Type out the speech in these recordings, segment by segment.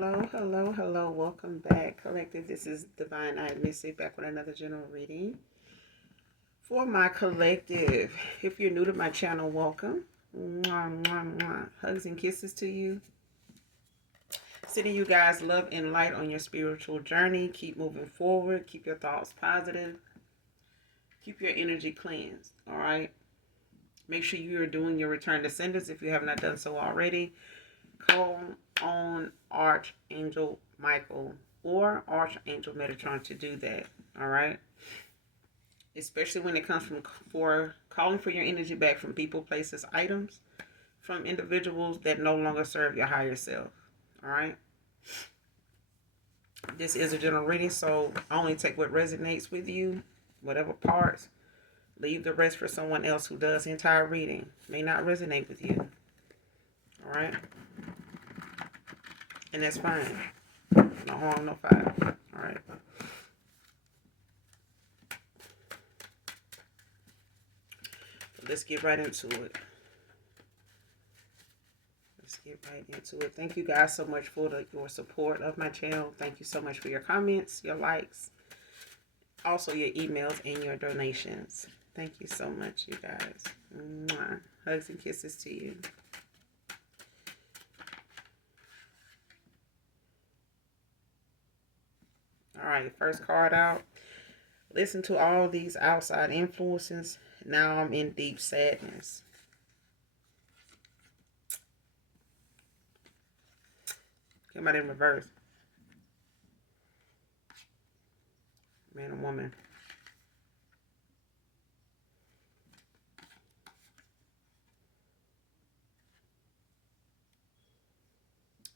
Hello, hello, hello. Welcome back, Collective. This is Divine Eyed Missy back with another general reading for my collective. If you're new to my channel, welcome. Mwah, mwah, mwah. Hugs and kisses to you. Sending you guys love and light on your spiritual journey. Keep moving forward. Keep your thoughts positive. Keep your energy cleansed. All right. Make sure you are doing your return descendants if you have not done so already. Call on Archangel Michael or Archangel Metatron to do that. All right. Especially when it comes for calling for your energy back from people, places, items, from individuals that no longer serve your higher self. All right. This is a general reading, so only take what resonates with you, whatever parts. Leave the rest for someone else who does the entire reading. May not resonate with you. All right. And that's fine. No harm, no foul. All right. Let's get right into it. Thank you guys so much for your support of my channel. Thank you so much for your comments, your likes, also your emails and your donations. Thank you so much, you guys. Mwah. Hugs and kisses to you. All right, first card out. Listen to all these outside influences. Now I'm in deep sadness. Came out in reverse. Man and woman.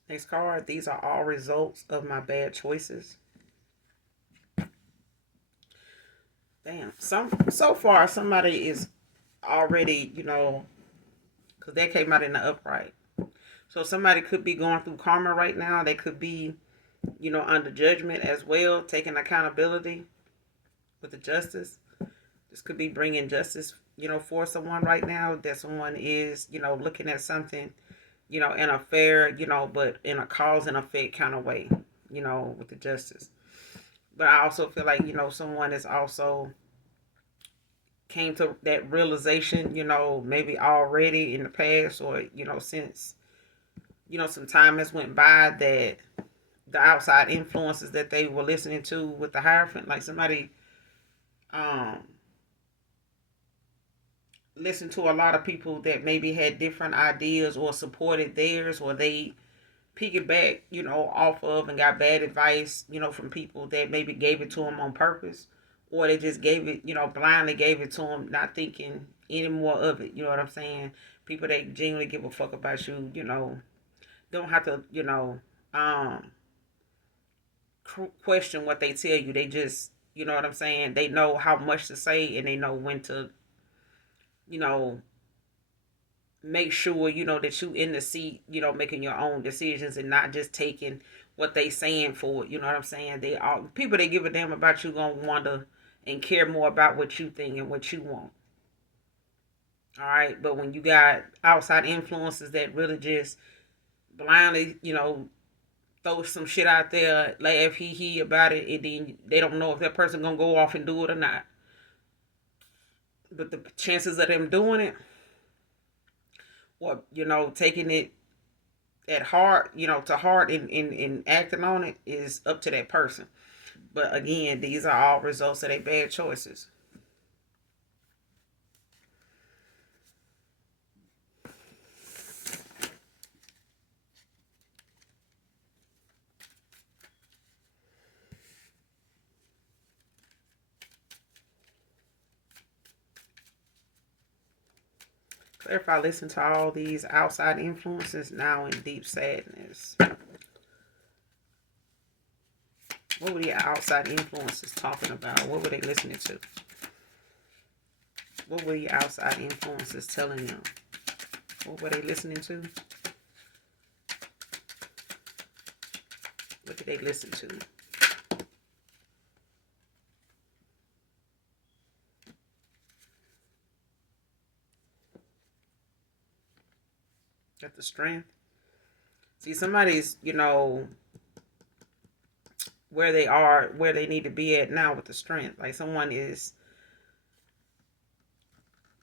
Next card. These are all results of my bad choices. Damn. So far somebody is already, because that came out in the upright. So somebody could be going through karma right now. They could be, under judgment as well, taking accountability with the justice. This could be bringing justice, for someone right now, that someone is, looking at something, in a fair, but in a cause and effect kind of way, with the justice. But I also feel like, someone is also came to that realization, maybe already in the past or, since, some time has went by, that the outside influences that they were listening to with the Hierophant, like somebody listened to a lot of people that maybe had different ideas or supported theirs, or they piggyback, off of and got bad advice, from people that maybe gave it to them on purpose, or they just gave it, blindly gave it to them, not thinking any more of it. You know what I'm saying? People that genuinely give a fuck about you, don't have to, question what they tell you. They just, you know what I'm saying? They know how much to say, and they know when to, you know, make sure, that you in the seat, making your own decisions and not just taking what they saying for it. You know what I'm saying? They all people that give a damn about you gonna wonder and care more about what you think and what you want. All right. But when you got outside influences that really just blindly, throw some shit out there, laugh hee about it, and then they don't know if that person gonna go off and do it or not. But the chances of them doing it, or taking it at heart, to heart, and acting on it, is up to that person. But again, these are all results of their bad choices. Clarify, listen to all these outside influences, now in deep sadness. What were the outside influences talking about? What were they listening to? What were the outside influences telling them? What were they listening to? What did they listen to? Got the strength. See, somebody's, where they are, where they need to be at now with the strength. Like someone is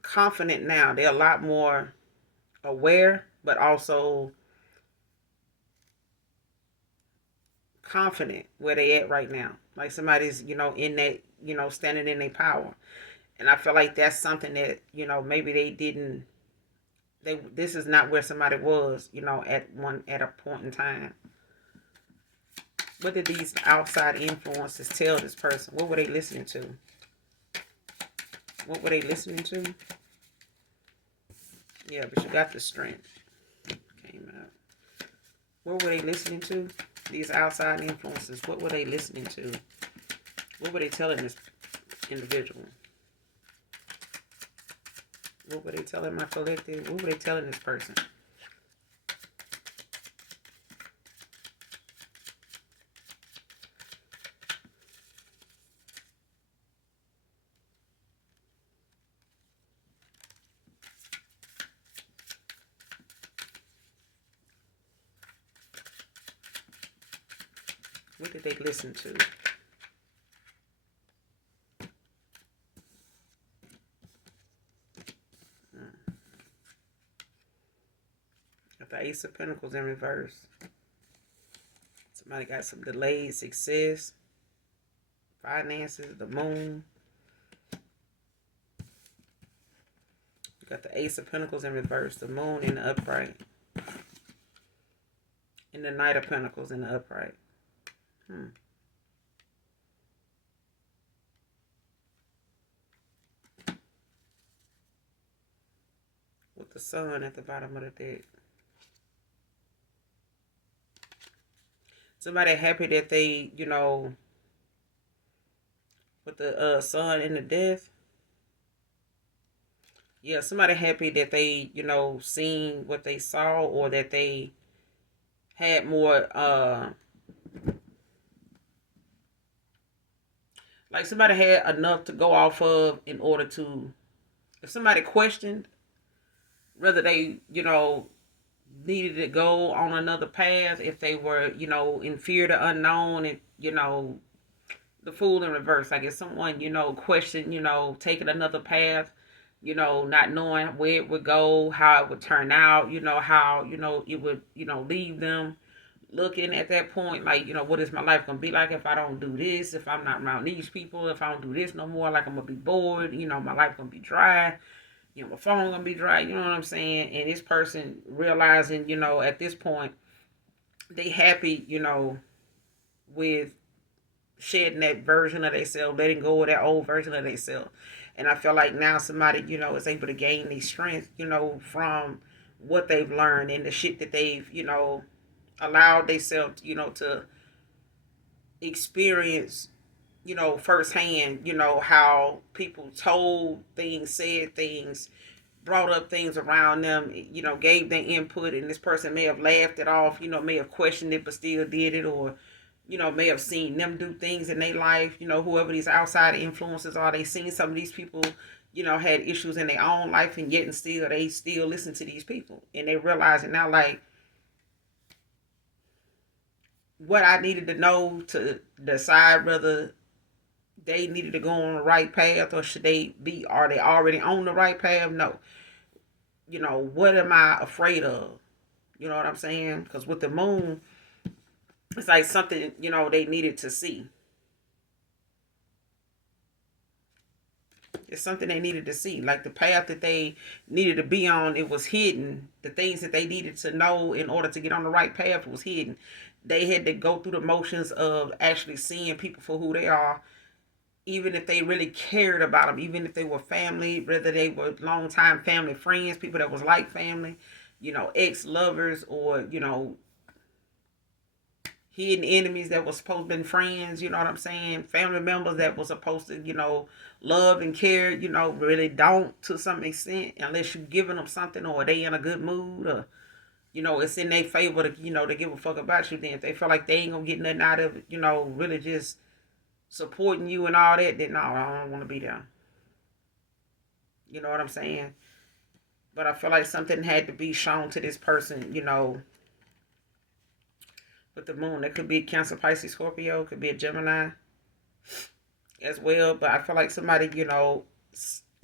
confident now. They're a lot more aware, but also confident where they at right now. Like somebody's, in that, standing in their power. And I feel like that's something that, maybe they didn't this is not where somebody was, at a point in time. What did these outside influences tell this person? What were they listening to? What were they listening to? Yeah, but you got the strength. Came out. What were they listening to? These outside influences, what were they listening to? What were they telling this individual? What were they telling my collective? What were they telling this person? What did they listen to? Got the Ace of Pentacles in reverse. Somebody got some delayed success, finances, the moon. You got the Ace of Pentacles in reverse, the moon in the upright, and the Knight of Pentacles in the upright. With the sun at the bottom of the deck. Somebody happy that they, with the sun in the death. Yeah, somebody happy that they, seen what they saw, or that they had more, like somebody had enough to go off of in order to, if somebody questioned whether they, needed to go on another path, if they were, in fear of the unknown, and, the Fool in reverse. Like if someone, questioned, taking another path, not knowing where it would go, how it would turn out, how, it would, leave them looking at that point, like, what is my life gonna be like if I don't do this, if I'm not around these people, if I don't do this no more, like I'm gonna be bored, my life gonna be dry, my phone gonna be dry, you know what I'm saying? And this person realizing, at this point, they happy, with shedding that version of themselves, letting go of that old version of themselves. And I feel like now somebody, is able to gain the strength, from what they've learned and the shit that they've, allowed themselves, to experience, firsthand, how people told things, said things, brought up things around them, gave their input, and this person may have laughed it off, may have questioned it but still did it, or, may have seen them do things in their life, whoever these outside influences are, they seen some of these people, had issues in their own life, and yet and still they still listen to these people, and they realize it now, like, what I needed to know to decide whether they needed to go on the right path, or should they be, are they already on the right path? No. What am I afraid of? You know what I'm saying? Because with the moon, it's like something, they needed to see. It's something they needed to see. Like the path that they needed to be on, it was hidden. The things that they needed to know in order to get on the right path was hidden. They had to go through the motions of actually seeing people for who they are, even if they really cared about them, even if they were family, whether they were longtime family friends, people that was like family, ex-lovers, or, hidden enemies that was supposed to be friends, you know what I'm saying? Family members that was supposed to, love and care, really don't to some extent, unless you giving them something, or they in a good mood, or, it's in their favor to, to give a fuck about you. Then if they feel like they ain't gonna get nothing out of it, really just supporting you and all that, then no, I don't want to be there. You know what I'm saying? But I feel like something had to be shown to this person, with the moon. It could be Cancer, Pisces, Scorpio. It could be a Gemini as well. But I feel like somebody,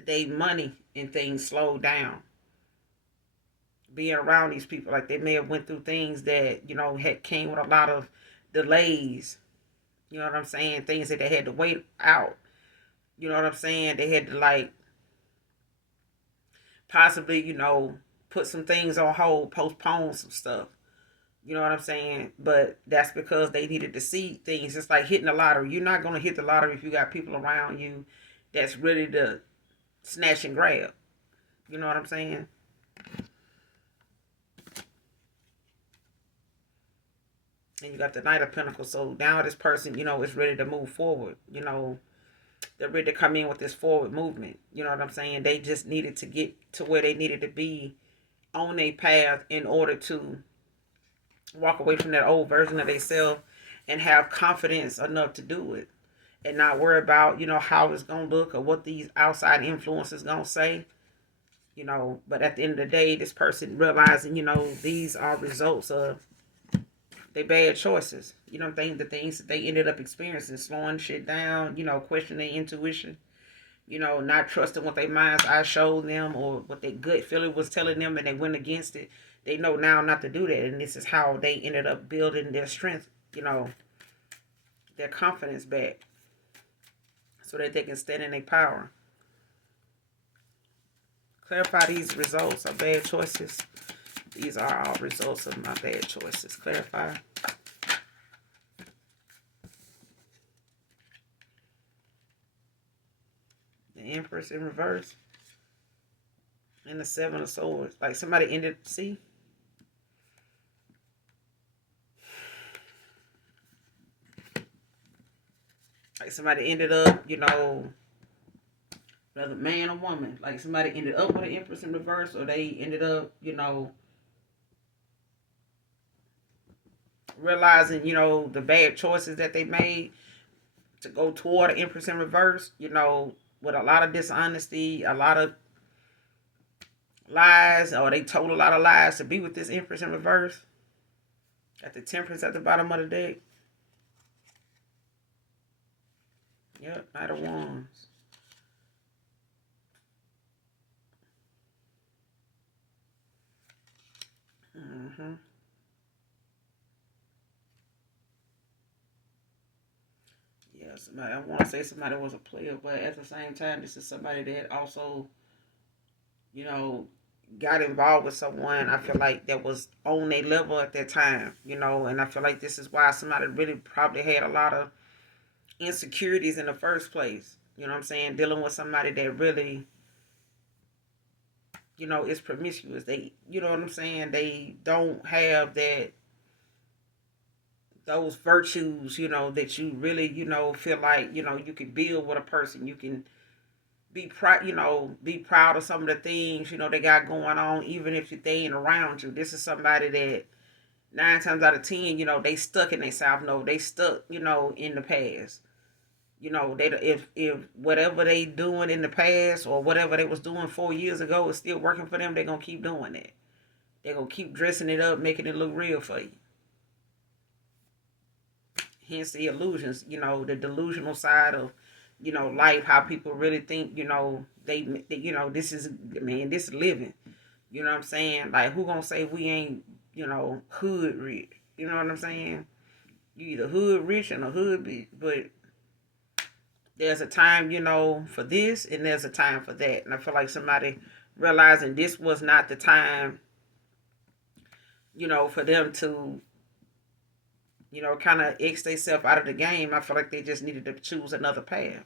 they money and things slowed down. Being around these people, like they may have went through things that had came with a lot of delays. You know what I'm saying? Things that they had to wait out. You know what I'm saying? They had to like possibly, put some things on hold, postpone some stuff. You know what I'm saying? But that's because they needed to see things. It's like hitting the lottery. You're not going to hit the lottery if you got people around you that's ready to snatch and grab. You know what I'm saying? And you got the Knight of Pentacles. So now this person, is ready to move forward. They're ready to come in with this forward movement. You know what I'm saying? They just needed to get to where they needed to be on a path in order to walk away from that old version of themselves and have confidence enough to do it and not worry about how it's gonna look or what these outside influences gonna say. But at the end of the day, this person realizing these are results of their bad choices. The things that they ended up experiencing, slowing shit down, questioning their intuition, not trusting what their mind's eye showed them or what their gut feeling was telling them, and they went against it. They know now not to do that, and this is how they ended up building their strength, their confidence back, so that they can stand in their power. Clarify these results of bad choices. These are all results of my bad choices. Clarify. The Empress in reverse. And the Seven of Swords. Like somebody ended, see? Like somebody ended up, whether man or woman. Like somebody ended up with an Empress in reverse, or they ended up, realizing, the bad choices that they made to go toward an Empress in reverse, with a lot of dishonesty, a lot of lies, or they told a lot of lies to be with this Empress in reverse. Got the Temperance at the bottom of the deck. Yep, Knight of Wands. Mm-hmm. Yeah, somebody. I want to say somebody was a player, but at the same time, this is somebody that also, you know, got involved with someone. I feel like that was on their level at that time, and I feel like this is why somebody really probably had a lot of insecurities in the first place. You know what I'm saying? Dealing with somebody that really, is promiscuous. They, you know what I'm saying? They don't have those virtues, that you really, feel like, you can build with a person. You can be proud of some of the things, they got going on, even if they ain't around you. This is somebody that 9 times out of 10, they stuck in their South Node. They stuck, in the past. They if whatever they doing in the past or whatever they was doing 4 years ago is still working for them, they're gonna keep doing that. They're gonna keep dressing it up, making it look real for you. Hence the illusions, the delusional side of, life, how people really think, this is, man, this is living. You know what I'm saying? Like, who gonna say we ain't, hood rich? You know what I'm saying? You either hood rich and a hood bitch, but there's a time, for this and there's a time for that. And I feel like somebody realizing this was not the time, for them to, kind of X themselves out of the game. I feel like they just needed to choose another path.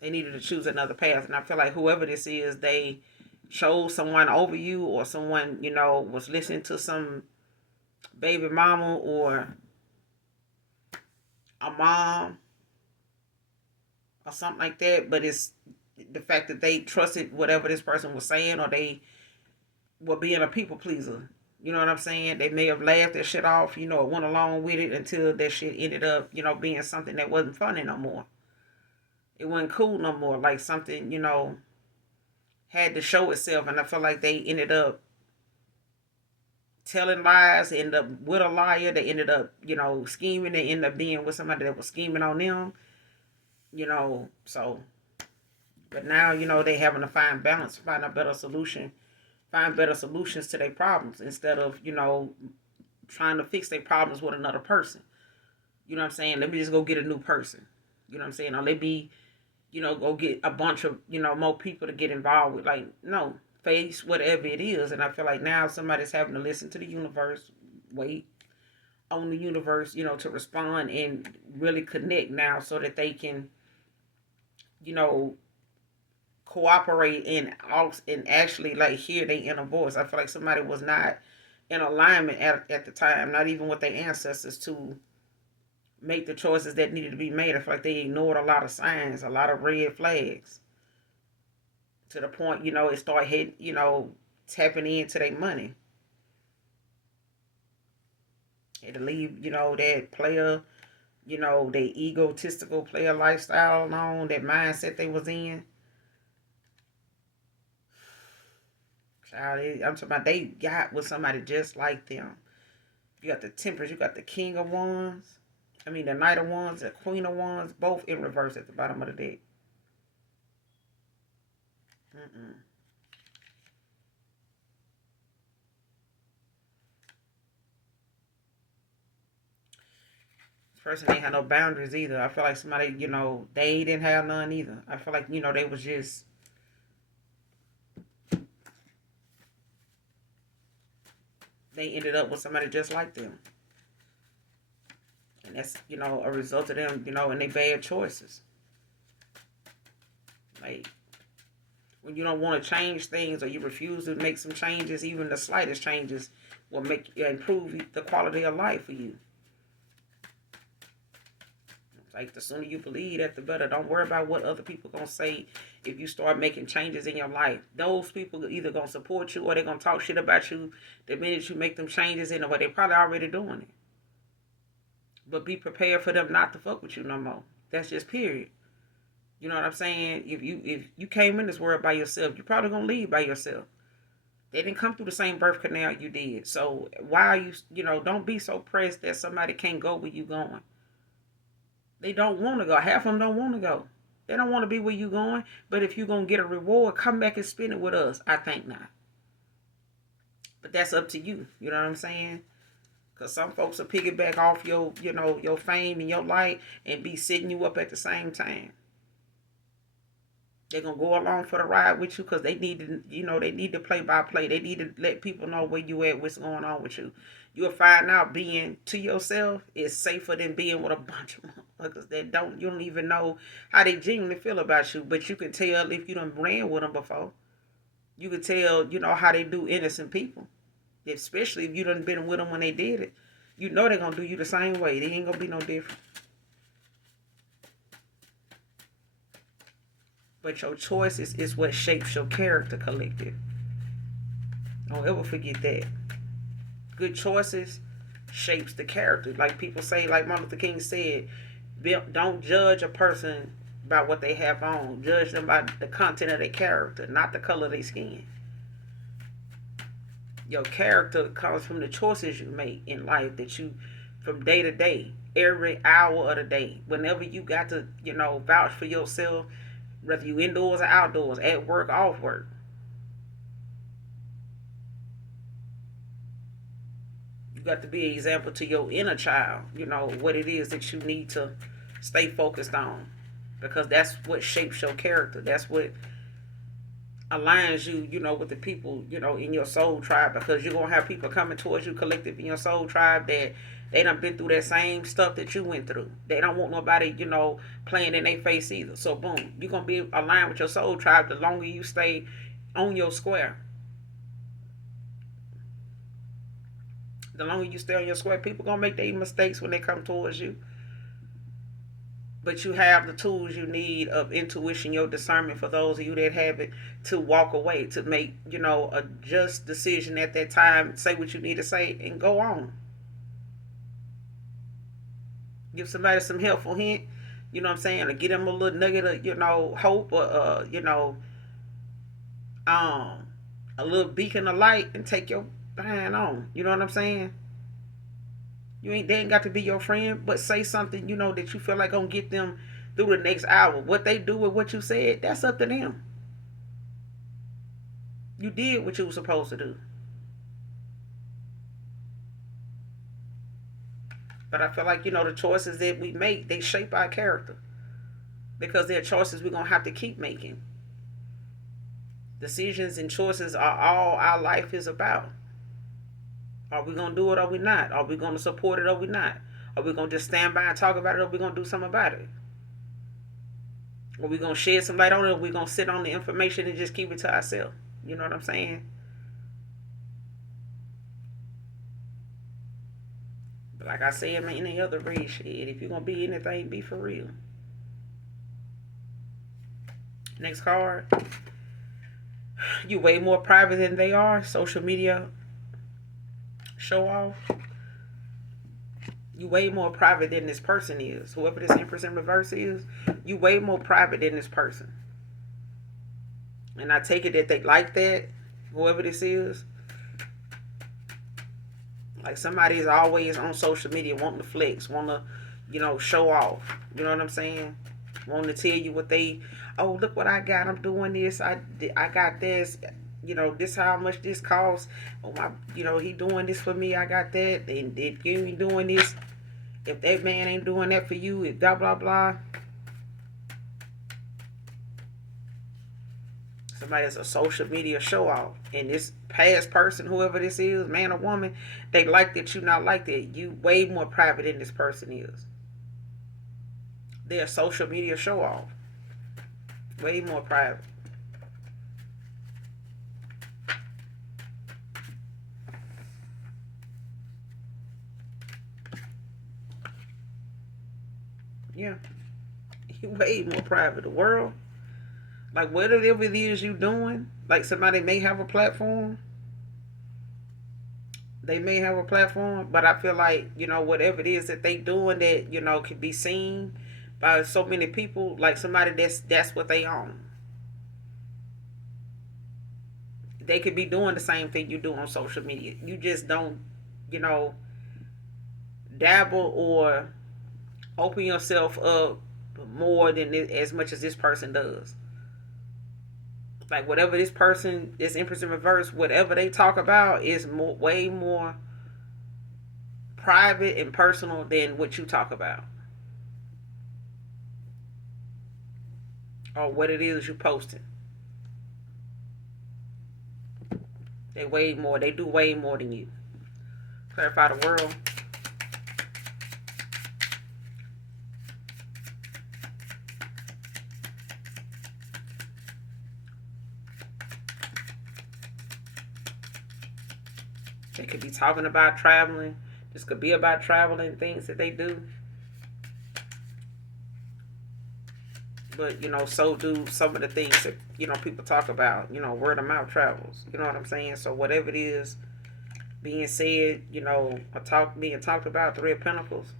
They needed to choose another path. And I feel like whoever this is, they chose someone over you, or someone, was listening to some baby mama or a mom or something like that. But it's the fact that they trusted whatever this person was saying, or they were being a people pleaser. You know what I'm saying? They may have laughed that shit off, went along with it until that shit ended up, being something that wasn't funny no more. It wasn't cool no more. Like something, had to show itself. And I feel like they ended up telling lies, end up with a liar. They ended up, scheming. They ended up being with somebody that was scheming on them. So, but now, they having to find balance, find a better solution, find better solutions to their problems instead of, trying to fix their problems with another person. You know what I'm saying? Let me just go get a new person. You know what I'm saying? Or let me, go get a bunch of, more people to get involved with. Like, no, face whatever it is. And I feel like now somebody's having to listen to the universe, wait on the universe, to respond and really connect now so that they can, you know, cooperate and actually like hear their inner voice. I feel like somebody was not in alignment at the time, not even with their ancestors to make the choices that needed to be made. I feel like they ignored a lot of signs, a lot of red flags to the point, it started hitting, tapping into their money. Had to leave, that player, their egotistical player lifestyle alone, that mindset they was in. Child, I'm talking about they got with somebody just like them. You got the Temperance, you got the King of Wands. I mean, the Knight of Wands, the Queen of Wands, both in reverse at the bottom of the deck. Mm-mm. This person ain't had no boundaries either. I feel like somebody, they didn't have none either. I feel like, they was just, they ended up with somebody just like them. And that's, a result of them, and they bad choices. Like, when you don't want to change things or you refuse to make some changes, even the slightest changes will improve the quality of life for you. Like, the sooner you believe that, the better. Don't worry about what other people gonna say if you start making changes in your life. Those people are either gonna support you or they're gonna talk shit about you the minute you make them changes in a way. They're probably already doing it. But be prepared for them not to fuck with you no more. That's just period. You know what I'm saying? If you came in this world by yourself, you're probably gonna leave by yourself. They didn't come through the same birth canal you did. So why are don't be so pressed that somebody can't go where you going. They don't want to go. Half of them don't want to go. They don't want to be where you going. But if you're going to get a reward, come back and spend it with us. I think not. But that's up to you. You know what I'm saying? Because some folks will piggyback off your fame and your light and be setting you up at the same time. They're going to go along for the ride with you because they need to, they need to play by play. They need to let people know where you at, what's going on with you. You'll find out being to yourself is safer than being with a bunch of motherfuckers that you don't even know how they genuinely feel about you. But you can tell if you done ran with them before. You can tell, how they do innocent people. Especially if you done been with them when they did it. You know they're going to do you the same way. They ain't going to be no different. But your choices is what shapes your character, collective. Don't ever forget that. Good choices shapes the character. Like people say, like Martin Luther King said, don't judge a person by what they have on. Judge them by the content of their character, not the color of their skin. Your character comes from the choices you make in life that you, from day to day, every hour of the day. Whenever you got to, vouch for yourself, whether you indoors or outdoors, at work, off work. You got to be an example to your inner child, what it is that you need to stay focused on. Because that's what shapes your character. That's what aligns you, with the people, in your soul tribe. Because you're going to have people coming towards you, collective in your soul tribe, that they done been through that same stuff that you went through. They don't want nobody, playing in their face either. So boom, you're going to be aligned with your soul tribe the longer you stay on your square. The longer you stay on your square, people going to make their mistakes when they come towards you. But you have the tools you need of intuition, your discernment, for those of you that have it, to walk away, to make, a just decision at that time, say what you need to say, and go on. Give somebody some helpful hint, you know what I'm saying, or give them a little nugget of, hope, or a little beacon of light, and take your behind on. You know what I'm saying? They ain't got to be your friend, but say something, that you feel like gonna get them through the next hour. What they do with what you said, that's up to them. You did what you were supposed to do. But I feel like, the choices that we make, they shape our character. Because they're choices we're gonna have to keep making. Decisions and choices are all our life is about. Are we gonna do it or we not? Are we gonna support it or we not? Are we gonna just stand by and talk about it or we gonna do something about it? Are we gonna shed some light on it or we gonna sit on the information and just keep it to ourselves? You know what I'm saying? But like I said, man, any other race shit, if you're gonna be anything, be for real. Next card. You way more private than they are. Social media show off. You way more private than this person is. Whoever this Empress in reverse is, you way more private than this person. And I take it that they like that, whoever this is. Like somebody is always on social media wanting to flex, want to, show off. You know what I'm saying? Wanting to tell you what they, oh, look what I got. I'm doing this. I got this. This how much this costs. Oh my, he doing this for me. I got that. And if you ain't doing this, if that man ain't doing that for you, if blah blah blah. Somebody's a social media show off, and this past person, whoever this is, man or woman, they like that you not like that. You way more private than this person is. They're a social media show off. Way more private. Yeah. You way more private. The world, like whatever it is you doing, like somebody may have a platform. They may have a platform, but I feel like, whatever it is that they doing that, can be seen by so many people, like somebody that's what they own. They could be doing the same thing you do on social media. You just don't, you know, dabble or open yourself up more than as much as this person does. Like whatever this person, this Empress in Reverse, whatever they talk about is way more private and personal than what you talk about or what it is you posting. They way more. They do way more than you. Clarify the world. They could be talking about traveling. This could be about traveling, things that they do. But, so do some of the things that, people talk about. Word of mouth travels. You know what I'm saying? So whatever it is being said, being talked about, Three of Pentacles.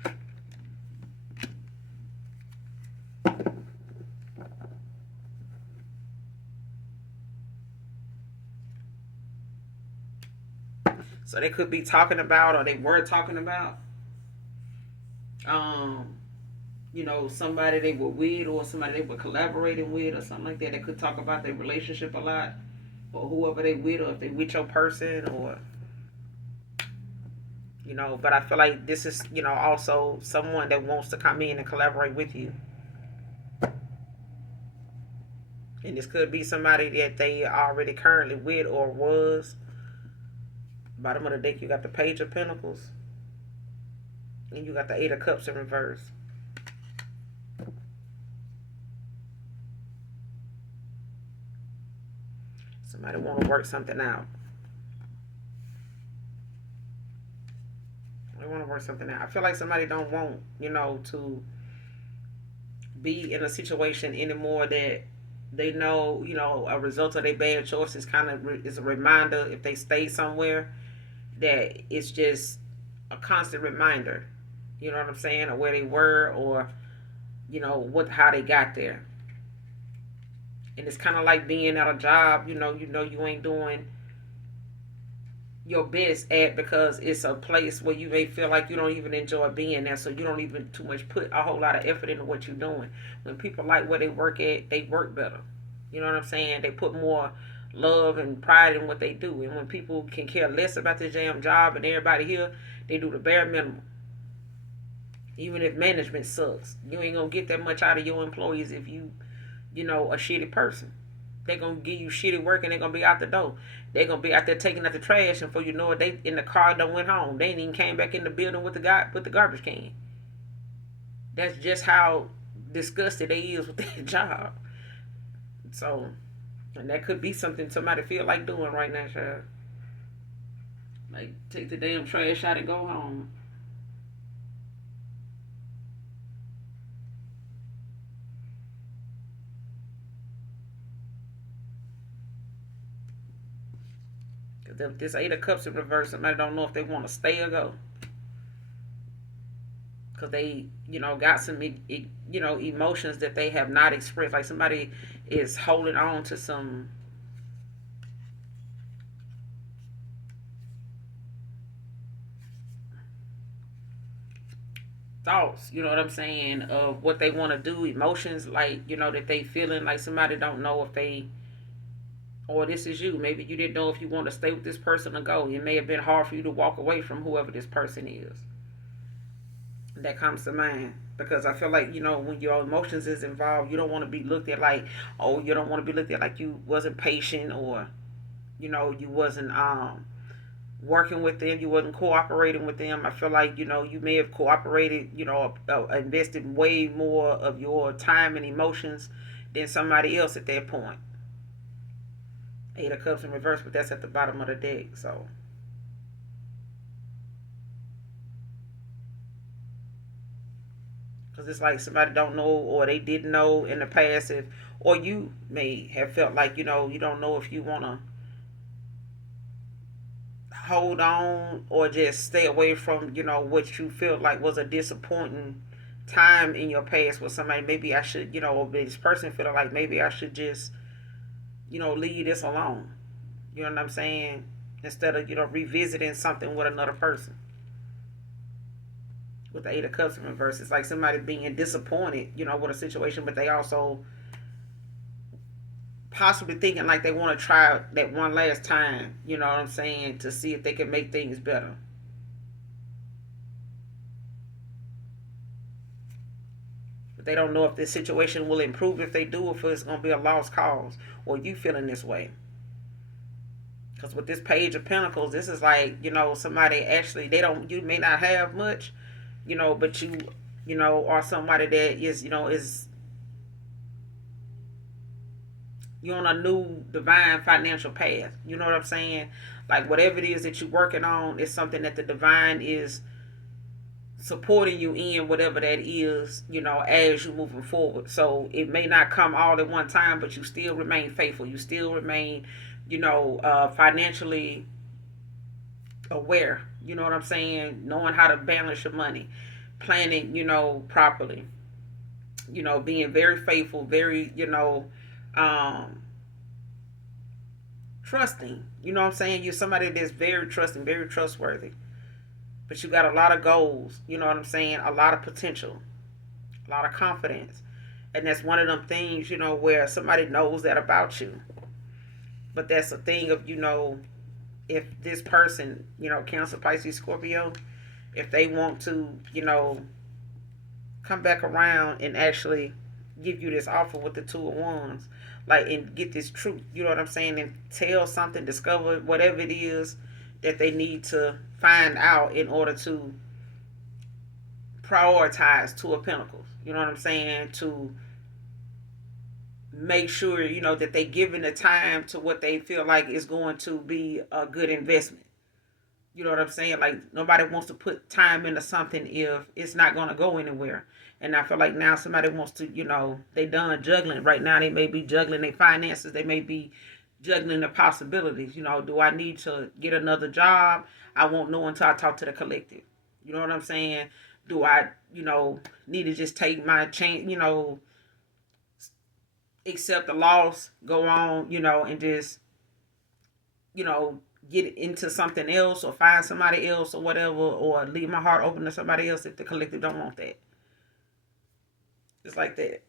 So they could be talking about, or they were talking about, somebody they were with, or somebody they were collaborating with, or something like that. They could talk about their relationship a lot, or whoever they with, or if they with your person, or But I feel like this is, also someone that wants to come in and collaborate with you. And this could be somebody that they already currently with or was. Bottom of the deck, you got the Page of Pentacles. And you got the Eight of Cups in reverse. Somebody want to work something out. They want to work something out. I feel like somebody don't want, to be in a situation anymore that they know, a result of their bad choices kind of is a reminder if they stay somewhere that it's just a constant reminder. You know what I'm saying? Or where they were, or how they got there. And it's kind of like being at a job, you ain't doing your best at, because it's a place where you may feel like you don't even enjoy being there, so you don't even too much put a whole lot of effort into what you're doing. When people like where they work at, they work better. You know what I'm saying? They put more love and pride in what they do. And when people can care less about their damn job and everybody here, they do the bare minimum. Even if management sucks, you ain't gonna get that much out of your employees if you a shitty person. They're gonna give you shitty work and they're gonna be out the door. They're gonna be out there taking out the trash, and before you know it, they in the car done went home. They ain't even came back in the building with the guy with the garbage can. That's just how disgusted they is with their job. So, and that could be something somebody feel like doing right now, child. Like take the damn trash out and go home. Cause if this Eight of Cups in reverse, somebody don't know if they want to stay or go. Because they, got some, emotions that they have not expressed. Like somebody is holding on to some thoughts, you know what I'm saying, of what they want to do, emotions, like, that they feeling like somebody don't know if they, or this is you. Maybe you didn't know if you want to stay with this person or go. It may have been hard for you to walk away from whoever this person is. That comes to mind. Because I feel like, when your emotions is involved, you don't want to be looked at like, oh, you don't want to be looked at like you wasn't patient, or, you wasn't working with them, you wasn't cooperating with them. I feel like, you may have cooperated, invested way more of your time and emotions than somebody else at that point. Eight of Cups in reverse, but that's at the bottom of the deck. So, because it's like somebody don't know, or they didn't know in the past, if, or you may have felt like, you don't know if you want to hold on or just stay away from, what you feel like was a disappointing time in your past with somebody. Maybe I should, or this person feeling like maybe I should just, leave this alone. You know what I'm saying? Instead of, revisiting something with another person. With the Eight of Cups in reverse, it's like somebody being disappointed, with a situation, but they also possibly thinking like they want to try that one last time, you know what I'm saying, to see if they can make things better. But they don't know if this situation will improve if they do, if it's going to be a lost cause, or you feeling this way. Because with this Page of Pentacles, this is like, somebody actually, you may not have much, but are somebody that is, you're on a new divine financial path. You know what I'm saying? Like whatever it is that you're working on is something that the divine is supporting you in, whatever that is, as you're moving forward. So it may not come all at one time, but you still remain faithful. You still remain, financially aware. You know what I'm saying? Knowing how to balance your money, planning, properly. Being very faithful, very, um, trusting. You know what I'm saying? You're somebody that's very trusting, very trustworthy. But you got a lot of goals. You know what I'm saying? A lot of potential, a lot of confidence. And that's one of them things, where somebody knows that about you. But that's a thing of, if this person, Cancer, Pisces, Scorpio, if they want to, come back around and actually give you this offer with the Two of Wands, like, and get this truth, you know what I'm saying, and tell something, discover whatever it is that they need to find out in order to prioritize Two of Pentacles. You know what I'm saying? To make sure, that they giving the time to what they feel like is going to be a good investment. You know what I'm saying? Like nobody wants to put time into something if it's not going to go anywhere. And I feel like now somebody wants to, they done juggling. Right now they may be juggling their finances. They may be juggling the possibilities. Do I need to get another job? I won't know until I talk to the collective. You know what I'm saying? Do I, need to just take my chance, accept the loss, go on, and just, you know, get into something else or find somebody else or whatever, or leave my heart open to somebody else if the collective don't want that. It's like that.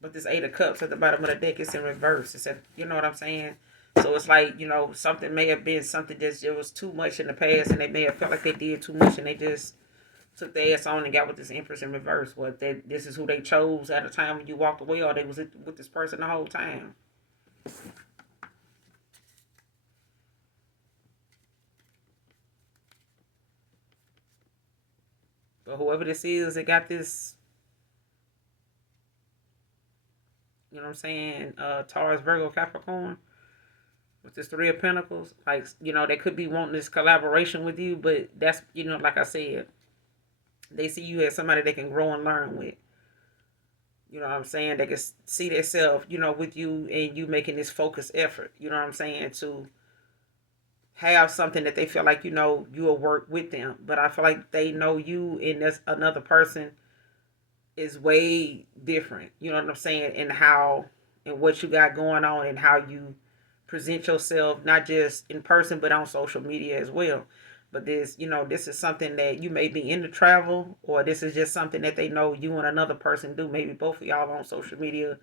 But this Eight of Cups at the bottom of the deck is in reverse. It's at, you know what I'm saying? So it's like, something may have been something that it was too much in the past, and they may have felt like they did too much, and they just took their ass on and got with this Empress in reverse. What that this is who they chose at a time when you walked away, or they was with this person the whole time. But whoever this is, they got this, you know what I'm saying, Taurus, Virgo, Capricorn, with this Three of Pentacles. Like, they could be wanting this collaboration with you, but that's, like I said, they see you as somebody they can grow and learn with. You know what I'm saying? They can see themselves, with you and you making this focused effort, you know what I'm saying, to have something that they feel like, you'll work with them. But I feel like they know you and there's another person is way different, you know what I'm saying, and how and what you got going on and how you present yourself, not just in person but on social media as well. But this is something that you may be into travel, or this is just something that they know you and another person do. Maybe both of y'all on social media,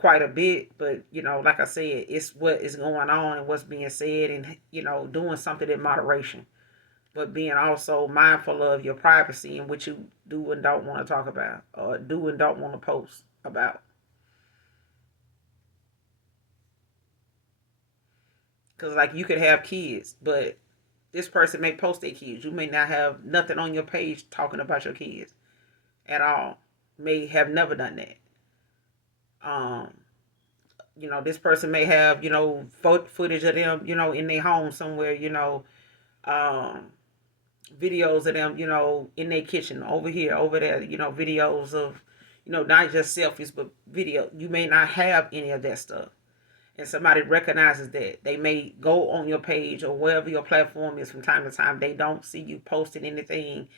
quite a bit. But, like I said, it's what is going on and what's being said, and, doing something in moderation, but being also mindful of your privacy and what you do and don't want to talk about, or do and don't want to post about. Because, like, you could have kids, but this person may post their kids. You may not have nothing on your page talking about your kids at all. May have never done that. Um, this person may have, footage of them, in their home somewhere, um, videos of them, in their kitchen, over here, over there, videos of, not just selfies, but video. You may not have any of that stuff. And somebody recognizes that. They may go on your page or wherever your platform is from time to time. They don't see you posting anything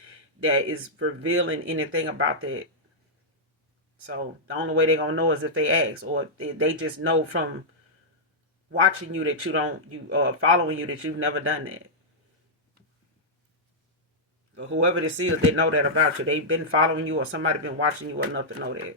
that is revealing anything about that. So the only way they're going to know is if they ask, or they just know from watching you that following you that you've never done that. But whoever this is, they know that about you. They've been following you, or somebody been watching you enough to know that.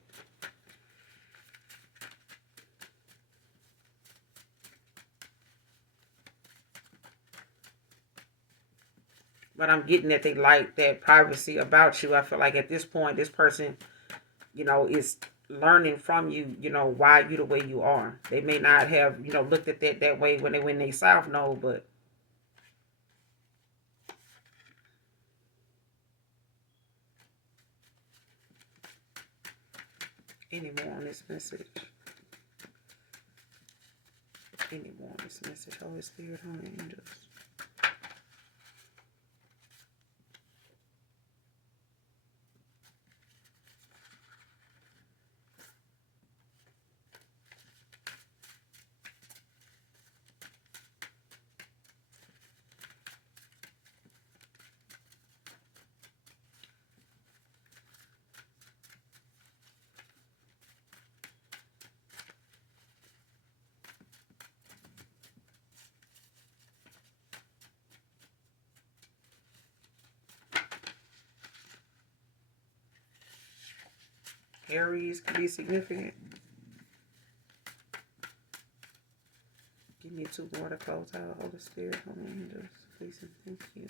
But I'm getting that they like that privacy about you. I feel like at this point, this person, is learning from you, why you the way you are. They may not have, looked at that way when they south know, but any more on this message? Any more on this message? Holy Spirit, Holy Angels. Aries can be significant. Give me two more to close out. Holy Spirit, Holy Angels, please and thank you.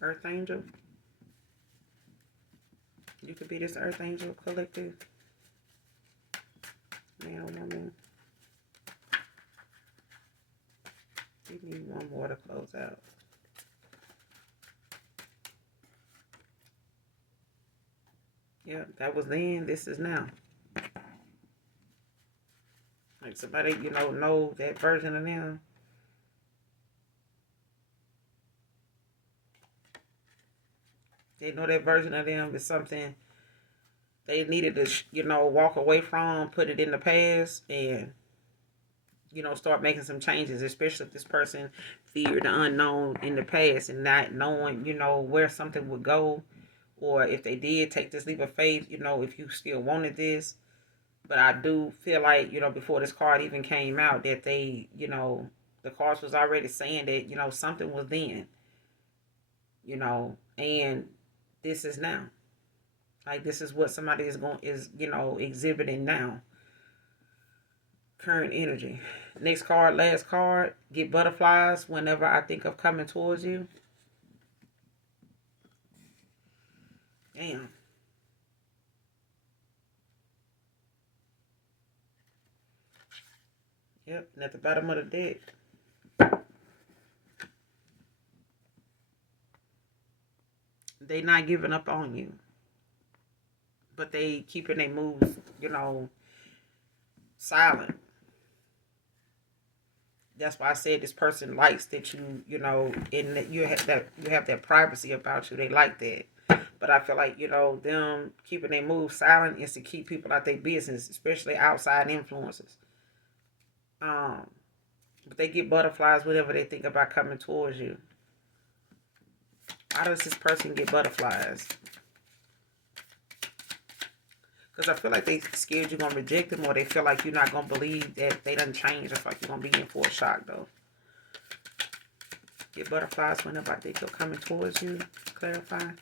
Earth Angel. You could be this Earth Angel collective. Man or woman. Give me one more to close out. Yeah, that was then. This is now. Like somebody, know that version of them. They know that version of them is something they needed to, walk away from, put it in the past, and, start making some changes, especially if this person feared the unknown in the past and not knowing, where something would go or if they did take this leap of faith, if you still wanted this. But I do feel like, before this card even came out, that the cards was already saying that, something was then, and this is now. Like, this is what somebody is exhibiting now. Current energy. Next card, last card. Get butterflies whenever I think of coming towards you. Damn. Yep, and at the bottom of the deck. They not giving up on you. But they keeping their moves, silent. That's why I said this person likes that and that you have that privacy about you. They like that. But I feel like, them keeping their moves silent is to keep people out their business, especially outside influences. Um, but they get butterflies whenever they think about coming towards you. Why does this person get butterflies? Because I feel like they scared you're going to reject them, or they feel like you're not going to believe that they done changed. I feel like you're going to be in for a shock, though. Get butterflies whenever I think they're coming towards you. Clarify.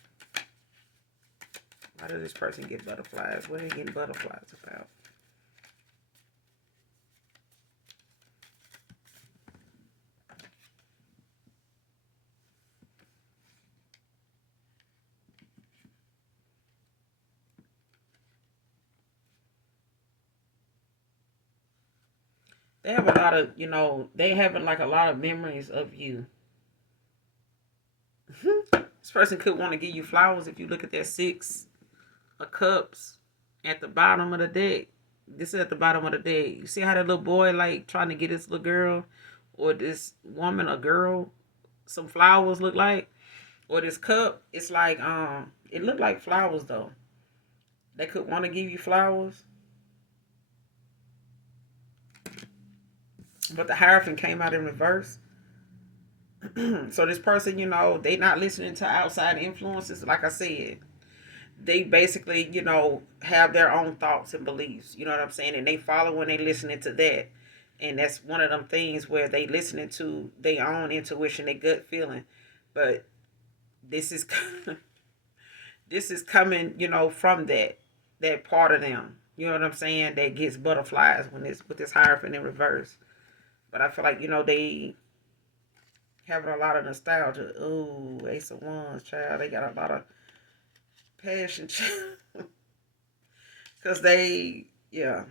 Why does this person get butterflies? What are they getting butterflies about? They have a lot of, they having like a lot of memories of you. This person could want to give you flowers if you look at that 6 of Cups at the bottom of the deck. This is at the bottom of the deck. You see how that little boy like trying to get this little girl or this woman, a girl, some flowers look like? Or this cup, it's like it looked like flowers though. They could want to give you flowers. But the Hierophant came out in reverse. So this person, they not listening to outside influences. Like I said, they basically, have their own thoughts and beliefs. You know what I'm saying? And they follow when they listening to that. And that's one of them things where they listening to their own intuition, their gut feeling. But this is this is coming, from that part of them. You know what I'm saying? That gets butterflies when it's with this Hierophant in reverse. But I feel like, they having a lot of nostalgia. Ooh, Ace of Wands, child. They got a lot of passion, child. Because yeah.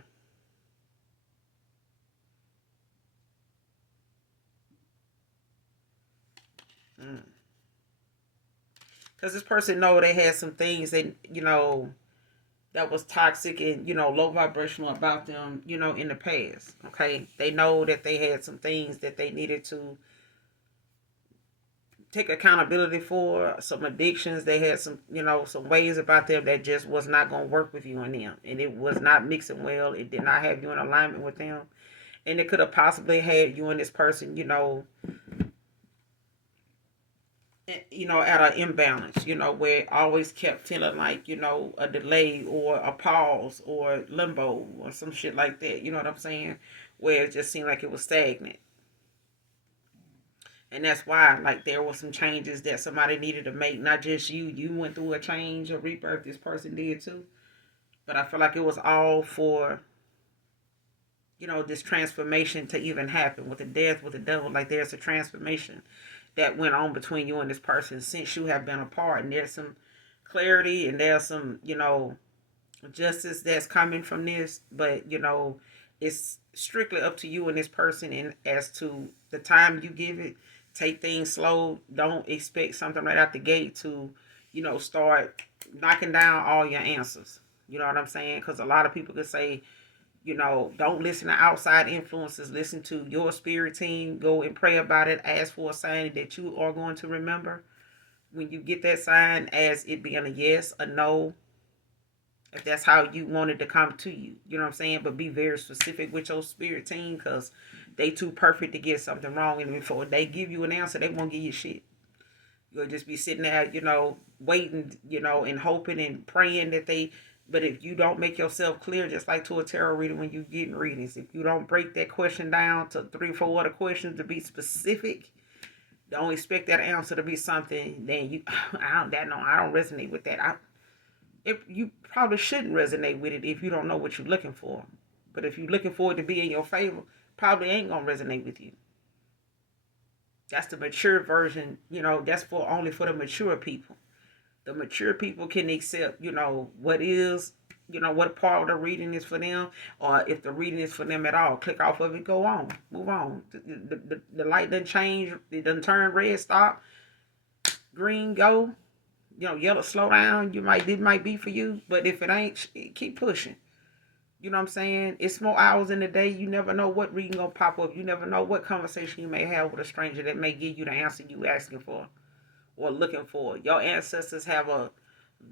Mm. Because this person know they had some things that was toxic and, low vibrational about them, in the past. Okay. They know that they had some things that they needed to take accountability for, some addictions. They had some ways about them that just was not going to work with you and them. And it was not mixing well. It did not have you in alignment with them. And it could have possibly had you and this person, at an imbalance, where it always kept feeling like, a delay or a pause or limbo or some shit like that. You know what I'm saying? Where it just seemed like it was stagnant. And that's why, like, there were some changes that somebody needed to make. Not just you. You went through a change, a rebirth. This person did too. But I feel like it was all for, this transformation to even happen. With the death, with the devil, like, there's a transformation that went on between you and this person since you have been apart. And there's some clarity and there's some, justice that's coming from this. But, it's strictly up to you and this person, and as to the time you give it. Take things slow. Don't expect something right out the gate to, start knocking down all your answers. You know what I'm saying? Because a lot of people could say, don't listen to outside influences. Listen to your spirit team. Go and pray about it. Ask for a sign that you are going to remember. When you get that sign, as it being a yes, a no, if that's how you want it to come to you. You know what I'm saying? But be very specific with your spirit team, because they too perfect to get something wrong. And before they give you an answer, they won't give you shit. You'll just be sitting there, waiting, and hoping and praying that they. But if you don't make yourself clear, just like to a tarot reader when you getting readings, if you don't break that question down to 3, 4 other questions to be specific, don't expect that answer to be something. Then you, I don't resonate with that. If you probably shouldn't resonate with it if you don't know what you're looking for. But if you're looking for it to be in your favor, probably ain't gonna resonate with you. That's the mature version, that's for only for the mature people. The mature people can accept, what is, what part of the reading is for them, or if the reading is for them at all. Click off of it, go on, move on. The light doesn't change, it doesn't turn red, stop, green, go, yellow, slow down. It might be for you, but if it ain't, keep pushing. You know what I'm saying? It's more hours in the day. You never know what reading gonna pop up. You never know what conversation you may have with a stranger that may give you the answer you asking for or looking for. Your ancestors have a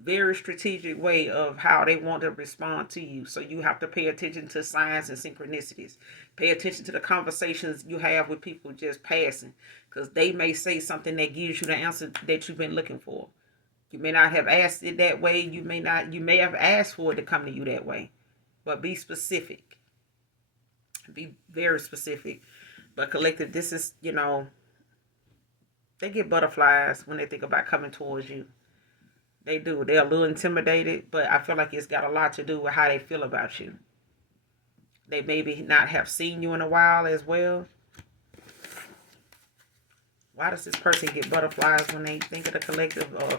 very strategic way of how they want to respond to you. So you have to pay attention to signs and synchronicities. Pay attention to the conversations you have with people just passing, because they may say something that gives you the answer that you've been looking for. You may not have asked it that way. You may have asked for it to come to you that way. But be specific. Be very specific. But collective, this is, they get butterflies when they think about coming towards you. They do. They're a little intimidated, but I feel like it's got a lot to do with how they feel about you. They maybe not have seen you in a while as well. Why does this person get butterflies when they think of the collective or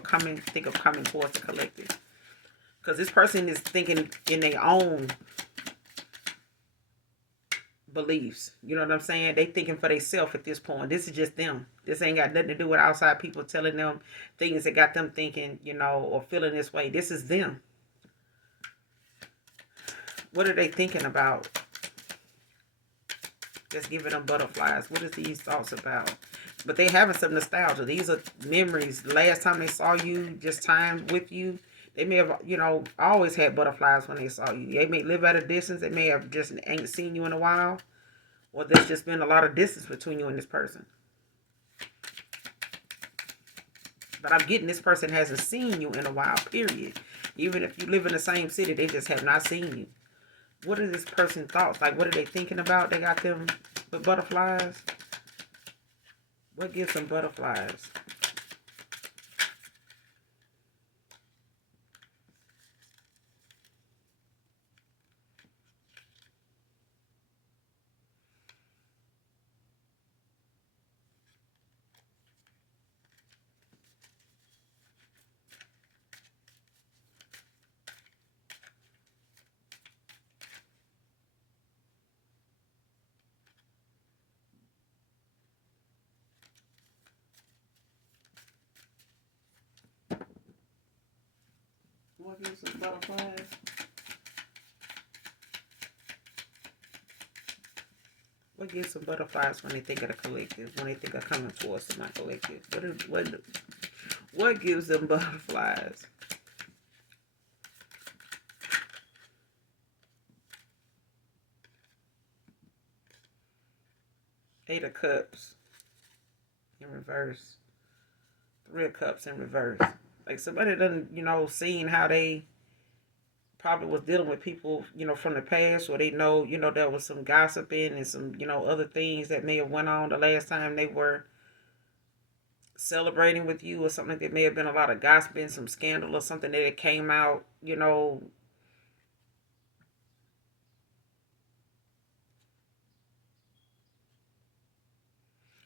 think of coming towards the collective? Because this person is thinking in their own beliefs. You know what I'm saying? They thinking for themselves at this point. This is just them. This ain't got nothing to do with outside people telling them things that got them thinking, or feeling this way. This is them. What are they thinking about? Just giving them butterflies. What is these thoughts about? But they having some nostalgia. These are memories. The last time they saw you, just time with you. They may have, always had butterflies when they saw you. They may live at a distance. They may have just ain't seen you in a while. Or there's just been a lot of distance between you and this person. But I'm getting this person hasn't seen you in a while, period. Even if you live in the same city, they just have not seen you. What are this person's thoughts? Like, what are they thinking about? They got them with butterflies. What gives them butterflies? What gives them butterflies? What gives them butterflies when they think of the collective? When they think of coming towards my collective? What gives them butterflies? Eight of Cups in reverse. 3 of Cups in reverse. Like somebody done, seen how they probably was dealing with people, from the past, or they know, there was some gossiping and some, other things that may have went on the last time they were celebrating with you, or something that may have been a lot of gossiping, some scandal or something that came out,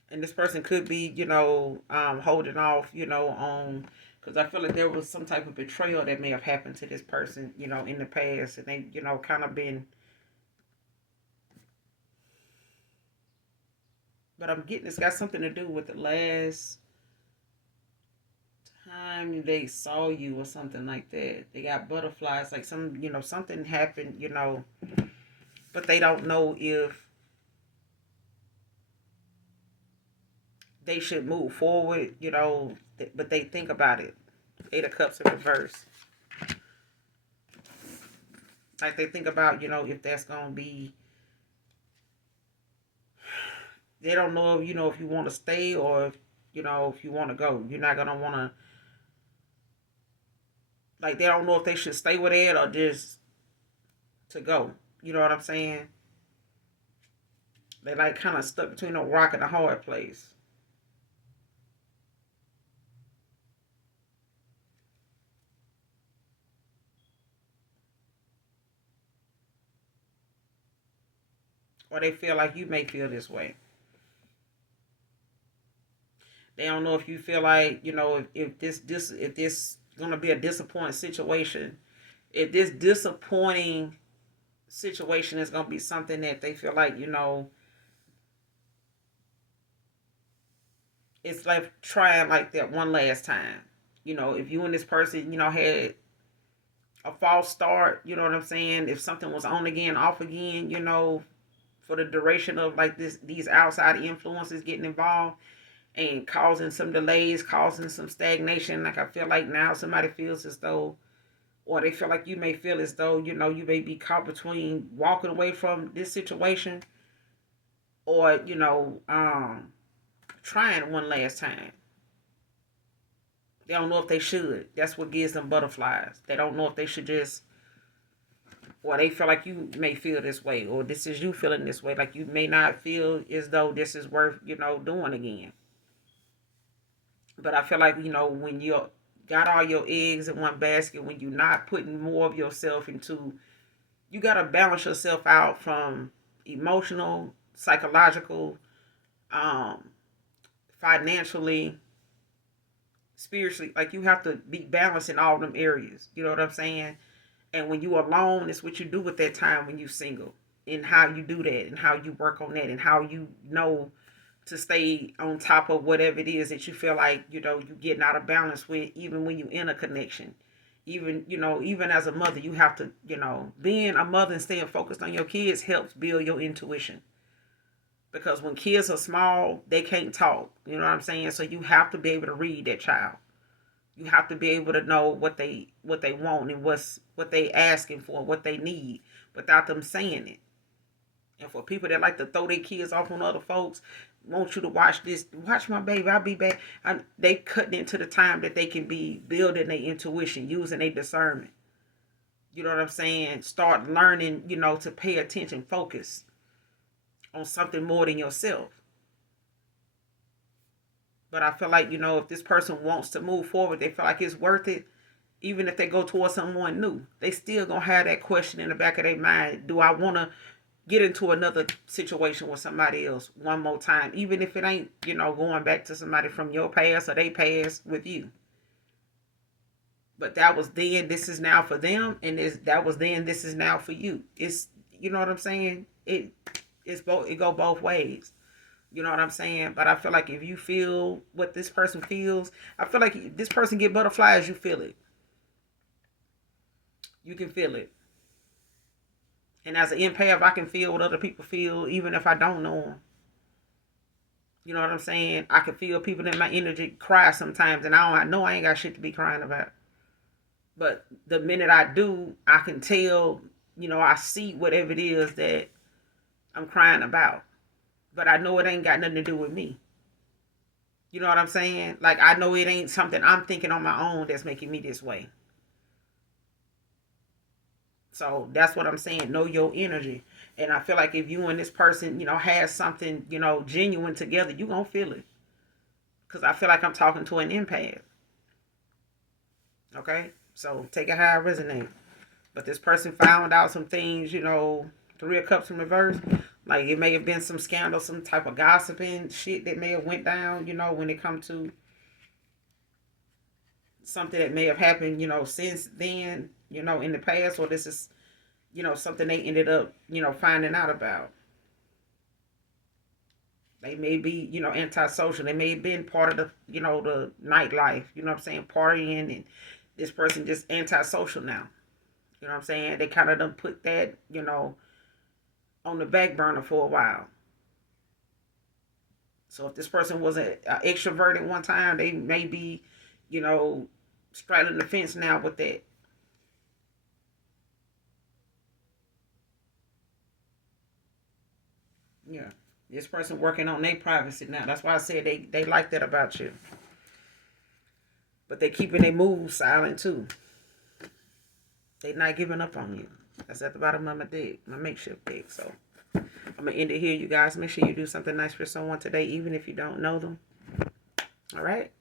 and this person could be, holding off, on, because I feel like there was some type of betrayal that may have happened to this person, in the past, and they, kind of been. But I'm getting it's got something to do with the last time they saw you or something like that. They got butterflies, like something happened, but they don't know if they should move forward, but they think about it. 8 of Cups in reverse. Like they think about, if that's gonna be. They don't know, if you want to stay or if if you want to go. You're not going to want to, like, they don't know if they should stay with it or just to go. You know what I'm saying? They like kind of stuck between a rock and a hard place. Or they feel like you may feel this way. They don't know if you feel like, if this gonna be a disappointing situation. If this disappointing situation is gonna be something that they feel like, it's like trying like that one last time. If you and this person, had a false start, you know what I'm saying? If something was on again, off again, for the duration of like these outside influences getting involved and causing some delays, causing some stagnation. Like I feel like now somebody feels as though, or they feel like you may feel as though, you may be caught between walking away from this situation or, trying one last time. They don't know if they should. That's what gives them butterflies. They don't know if they should just, or they feel like you may feel this way, or this is you feeling this way. Like you may not feel as though this is worth, doing again. But I feel like, when you got all your eggs in one basket, when you're not putting more of yourself into, you got to balance yourself out from emotional, psychological, um, financially, spiritually. Like you have to be balanced in all them areas. You know what I'm saying? And when you alone, it's what you do with that time when you single, and how you do that, and how you work on that, and how you know to stay on top of whatever it is that you feel like you getting out of balance with, even when you in a connection. Even even as a mother, you have to being a mother and staying focused on your kids helps build your intuition, because when kids are small, they can't talk. You know what I'm saying? So you have to be able to read that child. You have to be able to know what they want, and what they asking for, what they need, without them saying it. And for people that like to throw their kids off on other folks, want you to watch this, watch my baby, I'll be back. They cutting into the time that they can be building their intuition, using their discernment. You know what I'm saying? Start learning, to pay attention, focus on something more than yourself. But I feel like, if this person wants to move forward, they feel like it's worth it. Even if they go towards someone new, they still gonna have that question in the back of their mind: do I want to get into another situation with somebody else one more time, even if it ain't, going back to somebody from your past or they past with you? But that was then, this is now for them, and that was then, this is now for you. It's, you know what I'm saying? It's both. It go both ways. You know what I'm saying? But I feel like if you feel what this person feels, I feel like if this person get butterflies, you feel it. You can feel it. And as an empath, I can feel what other people feel, even if I don't know them. You know what I'm saying? I can feel people in my energy cry sometimes, and I know I ain't got shit to be crying about. But the minute I do, I can tell, I see whatever it is that I'm crying about. But I know it ain't got nothing to do with me. You know what I'm saying? Like, I know it ain't something I'm thinking on my own that's making me this way. So that's what I'm saying. Know your energy. And I feel like if you and this person, has something, genuine together, you going to feel it. Because I feel like I'm talking to an empath. Okay? So take it how it resonates. But this person found out some things, Three of Cups in reverse. Like it may have been some scandal, some type of gossiping shit that may have went down, when it come to something that may have happened, since then, in the past, or this is, something they ended up, finding out about. They may be, antisocial. They may have been part of the, the nightlife, what I'm saying, partying, and this person just antisocial now. You know what I'm saying? They kind of done put that, on the back burner for a while. So if this person was an extrovert at one time, they may be, you know, straddling the fence now with that. Yeah. This person working on their privacy now. That's why I said they like that about you. But they keeping their moves silent too. They not giving up on you. That's at the bottom of my deck, my makeshift deck. So I'm gonna end it here, you guys. Make sure you do something nice for someone today, even if you don't know them. All right.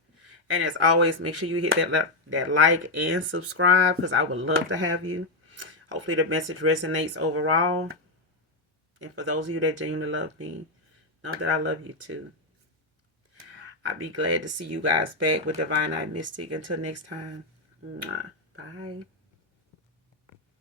And as always, make sure you hit that like and subscribe, because I would love to have you. Hopefully the message resonates overall. And for those of you that genuinely love me, know that I love you too. I'll be glad to see you guys back with Divine Eye Mystic. Until next time. Bye.